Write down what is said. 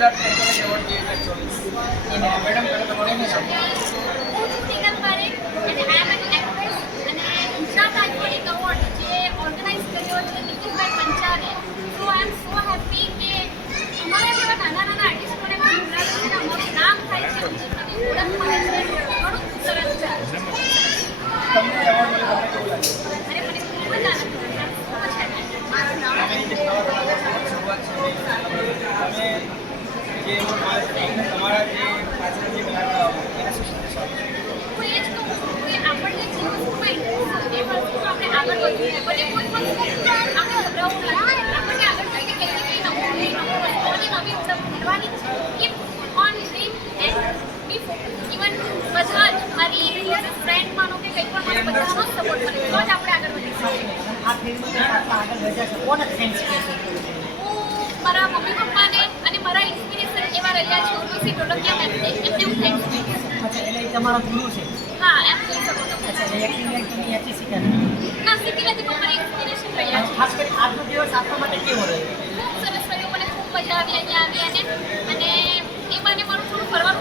Gujarat award બે હજાર ચોવીસ મેડમ તમે મને જે તમારા જે પાછળ જે? હું એ જ કહું છું કે આપણને જે વસ્તુમાં ઇન્ટરેસ્ટ એ વસ્તુમાં આપણે આગળ વધવું જોઈએ. ભલે કોઈ પણ વસ્તુ આપણે ગભરાવું નથી આપણને આગળ જઈને કંઈ ને કંઈ નવું કંઈ નવું વસ્તુઓની નવી ઓળખ કરવાની છે. Keep on dream and be focus even બધા જ મારી ફ્રેન્ડ માનો કે કંઈ પણ મને બધાનો સપોર્ટ કરે તો જ આપણે આગળ વધી શકીએ આ ફિલ્મમાં આગળ વધ્યા છે કોને થેન્ક્સ મારા મમ્મી રહ્યા છે? ઓબીસી ટોટલ એમને છે. હા એમ કહી શકો તો અચ્છા ના શીખી નથી પણ મારી ઇન્સ્પિરેશન રહ્યા છે. દિવસ આપવા માટે કેવો રહ્યો? ખૂબ મને ખૂબ મજા આવી. અહીંયા આવી અને અને એ મને મારું થોડું ફરવાનું